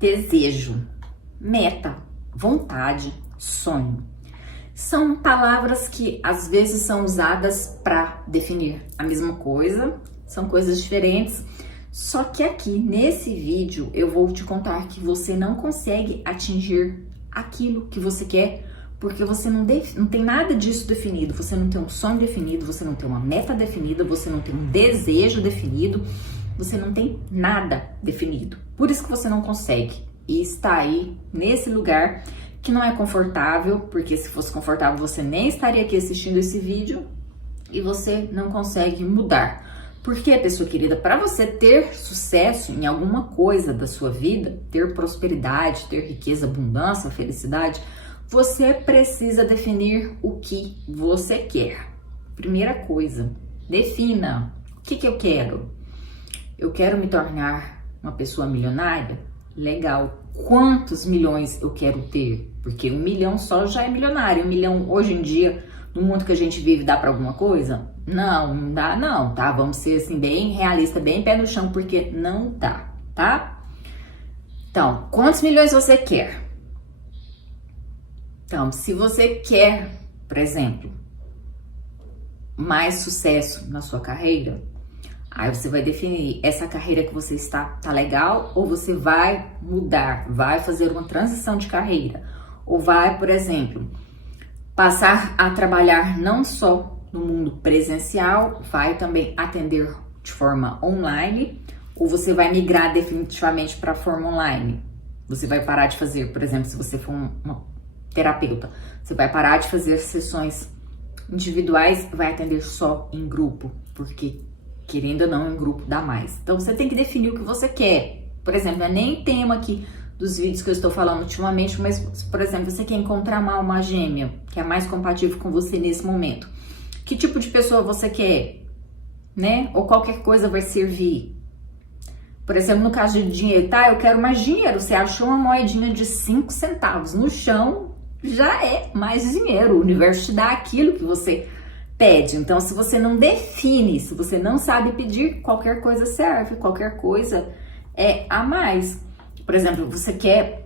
Desejo, meta, vontade, sonho. São palavras que às vezes são usadas para definir a mesma coisa, são coisas diferentes. Só que aqui nesse vídeo eu vou te contar que você não consegue atingir aquilo que você quer porque você não tem nada disso definido. Você não tem um sonho definido, você não tem uma meta definida, você não tem um desejo definido. Você não tem nada definido. Por isso que você não consegue. E está aí nesse lugar que não é confortável, porque se fosse confortável você nem estaria aqui assistindo esse vídeo e você não consegue mudar. Porque, pessoa querida, para você ter sucesso em alguma coisa da sua vida, ter prosperidade, ter riqueza, abundância, felicidade, você precisa definir o que você quer. Primeira coisa, defina o que eu quero. Eu quero me tornar uma pessoa milionária? Legal. Quantos milhões eu quero ter? Porque 1 milhão só já é milionário. 1 milhão hoje em dia, no mundo que a gente vive, dá para alguma coisa? Não, não dá não, tá? Vamos ser assim bem realista, bem pé no chão, porque não dá, tá? Então, quantos milhões você quer? Então, se você quer, por exemplo, mais sucesso na sua carreira, aí você vai definir, essa carreira que você está, tá legal? Ou você vai mudar, vai fazer uma transição de carreira? Ou vai, por exemplo, passar a trabalhar não só no mundo presencial, vai também atender de forma online? Ou você vai migrar definitivamente para a forma online? Você vai parar de fazer, por exemplo, se você for uma terapeuta, você vai parar de fazer sessões individuais, vai atender só em grupo, porque querendo ou não, em grupo dá mais. Então, você tem que definir o que você quer. Por exemplo, não é nem tema aqui dos vídeos que eu estou falando ultimamente, mas, por exemplo, você quer encontrar uma alma gêmea que é mais compatível com você nesse momento. Que tipo de pessoa você quer, né? Ou qualquer coisa vai servir. Por exemplo, no caso de dinheiro, tá? Eu quero mais dinheiro. Você achou uma moedinha de 5 centavos no chão, já é mais dinheiro. O universo te dá aquilo que você pede. Então, se você não define, se você não sabe pedir, qualquer coisa serve, qualquer coisa é a mais. Por exemplo, você quer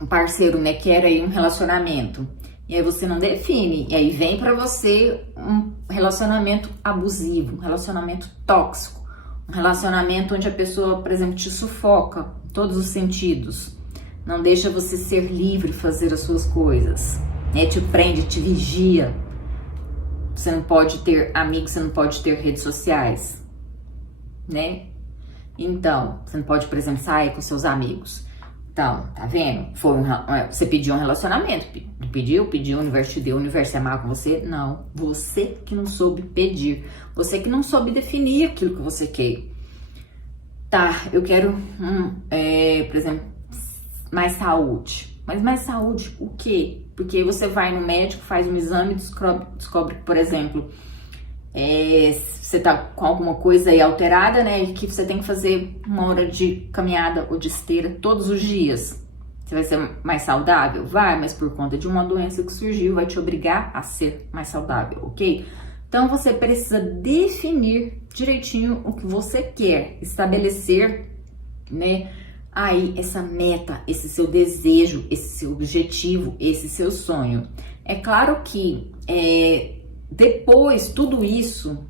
um parceiro, né? Quer aí um relacionamento. E aí você não define. E aí vem pra você um relacionamento abusivo, um relacionamento tóxico, um relacionamento onde a pessoa, por exemplo, te sufoca em todos os sentidos. Não deixa você ser livre, fazer as suas coisas, né? Te prende, te vigia. Você não pode ter amigos, você não pode ter redes sociais, né? Então, você não pode, por exemplo, sair com seus amigos. Então, tá vendo? Você pediu um relacionamento, pediu, o universo te deu, o universo é mal com você? Não, você que não soube pedir, você que não soube definir aquilo que você quer. Tá, eu quero, por exemplo, mais saúde. Mas mais saúde, o quê? Porque você vai no médico, faz um exame e descobre que, por exemplo, você tá com alguma coisa aí alterada, né? E que você tem que fazer 1 hora de caminhada ou de esteira todos os dias. Você vai ser mais saudável? Vai, mas por conta de uma doença que surgiu, vai te obrigar a ser mais saudável, ok? Então, você precisa definir direitinho o que você quer, estabelecer, né? Aí, essa meta, esse seu desejo, esse seu objetivo, esse seu sonho. É claro que depois tudo isso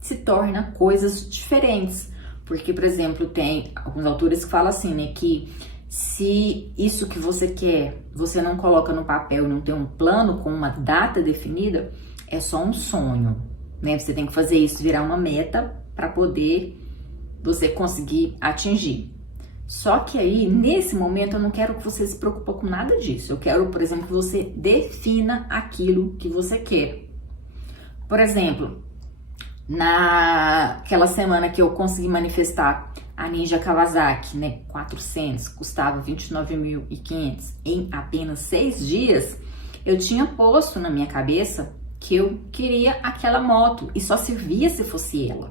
se torna coisas diferentes. Porque, por exemplo, tem alguns autores que falam assim, né? Que se isso que você quer, você não coloca no papel, não tem um plano com uma data definida, é só um sonho, né? Você tem que fazer isso virar uma meta para poder você conseguir atingir. Só que aí, nesse momento, eu não quero que você se preocupe com nada disso. Eu quero, por exemplo, que você defina aquilo que você quer. Por exemplo, naquela semana que eu consegui manifestar a Ninja Kawasaki, né, 400, custava 29.500 em apenas 6 dias, eu tinha posto na minha cabeça que eu queria aquela moto e só servia se fosse ela.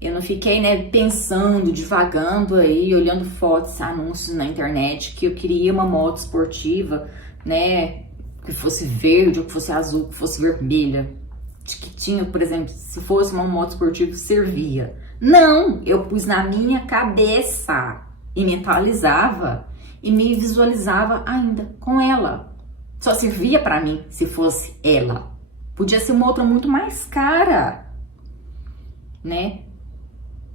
Eu não fiquei, né, pensando, divagando aí, olhando fotos, anúncios na internet, que eu queria uma moto esportiva, né, que fosse verde, ou que fosse azul, que fosse vermelha. Que tinha, por exemplo, se fosse uma moto esportiva, servia. Não, eu pus na minha cabeça e mentalizava e me visualizava ainda com ela. Só servia para mim se fosse ela. Podia ser uma outra muito mais cara, né?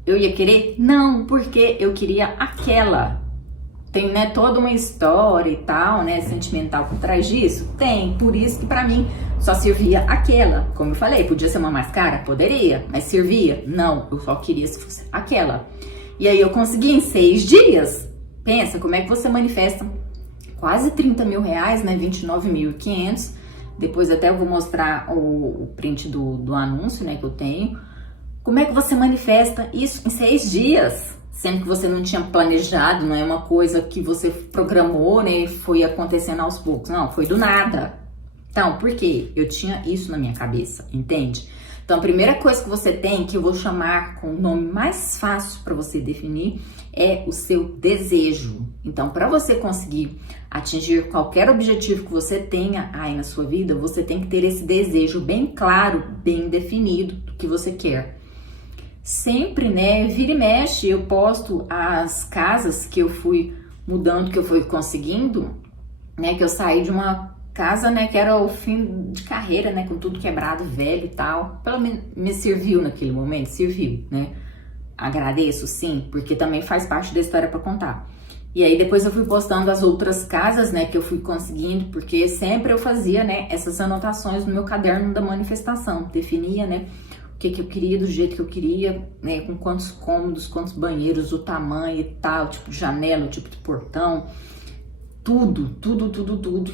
Eu ia querer? Não, porque eu queria aquela. Tem, né, toda uma história e tal, né, sentimental por trás disso? Tem, por isso que pra mim só servia aquela. Como eu falei, podia ser uma mais cara? Poderia, mas servia? Não, eu só queria se fosse aquela. E aí eu consegui em 6 dias. Pensa como é que você manifesta quase 30 mil reais, né, 29.500. Depois até eu vou mostrar o print do anúncio, né, que eu tenho. Como é que você manifesta isso em 6 dias? Sendo que você não tinha planejado, não é uma coisa que você programou, né, e foi acontecendo aos poucos. Não, foi do nada. Então, por quê? Eu tinha isso na minha cabeça, entende? Então, a primeira coisa que você tem, que eu vou chamar com o nome mais fácil para você definir, é o seu desejo. Então, para você conseguir atingir qualquer objetivo que você tenha aí na sua vida, você tem que ter esse desejo bem claro, bem definido do que você quer. Sempre, né, vira e mexe, eu posto as casas que eu fui mudando, que eu fui conseguindo, né, que eu saí de uma casa, né, que era o fim de carreira, né, com tudo quebrado, velho e tal. Pelo menos me serviu naquele momento, serviu, né. Agradeço, sim, porque também faz parte da história para contar. E aí depois eu fui postando as outras casas, né, que eu fui conseguindo, porque sempre eu fazia, né, essas anotações no meu caderno da manifestação, definia, né, o que eu queria, do jeito que eu queria, né, com quantos cômodos, quantos banheiros, o tamanho e tal, tipo de janela, o tipo de portão, tudo.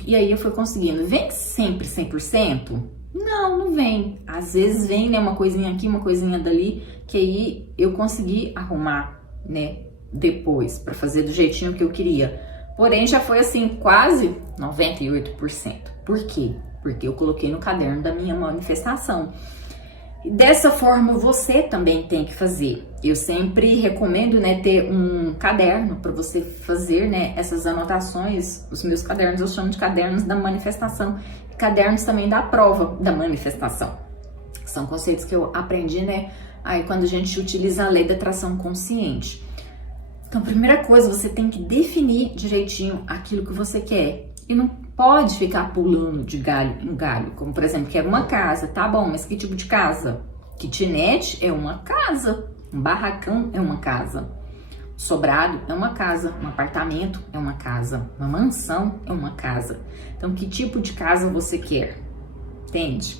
E aí eu fui conseguindo. Vem sempre 100%? Não vem. Às vezes vem, né, uma coisinha aqui, uma coisinha dali, que aí eu consegui arrumar, né, depois, para fazer do jeitinho que eu queria. Porém, já foi assim, quase 98%. Por quê? Porque eu coloquei no caderno da minha manifestação. E dessa forma você também tem que fazer. Eu sempre recomendo, né, ter um caderno para você fazer, né, essas anotações. Os meus cadernos eu chamo de cadernos da manifestação, cadernos também da prova da manifestação. São conceitos que eu aprendi, né, aí quando a gente utiliza a lei da atração consciente. Então, primeira coisa, você tem que definir direitinho aquilo que você quer. E não pode ficar pulando de galho em galho, como por exemplo, quer uma casa, tá bom, mas que tipo de casa? Kitnet é uma casa, um barracão é uma casa, um sobrado é uma casa, um apartamento é uma casa, uma mansão é uma casa. Então, que tipo de casa você quer? Entende?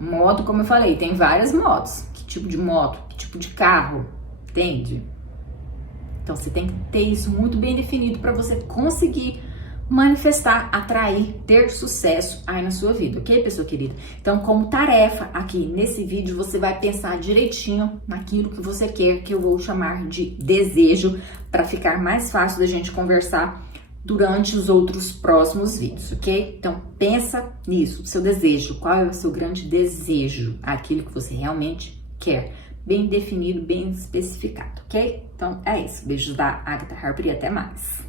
Moto, como eu falei, tem várias motos. Que tipo de moto? Que tipo de carro? Entende? Então, você tem que ter isso muito bem definido para você conseguir manifestar, atrair, ter sucesso aí na sua vida, ok, pessoa querida? Então, como tarefa aqui nesse vídeo, você vai pensar direitinho naquilo que você quer, que eu vou chamar de desejo, para ficar mais fácil da gente conversar durante os outros próximos vídeos, ok? Então, pensa nisso, seu desejo, qual é o seu grande desejo, aquilo que você realmente quer, bem definido, bem especificado, ok? Então, é isso. Beijos da Agatha Harper e até mais.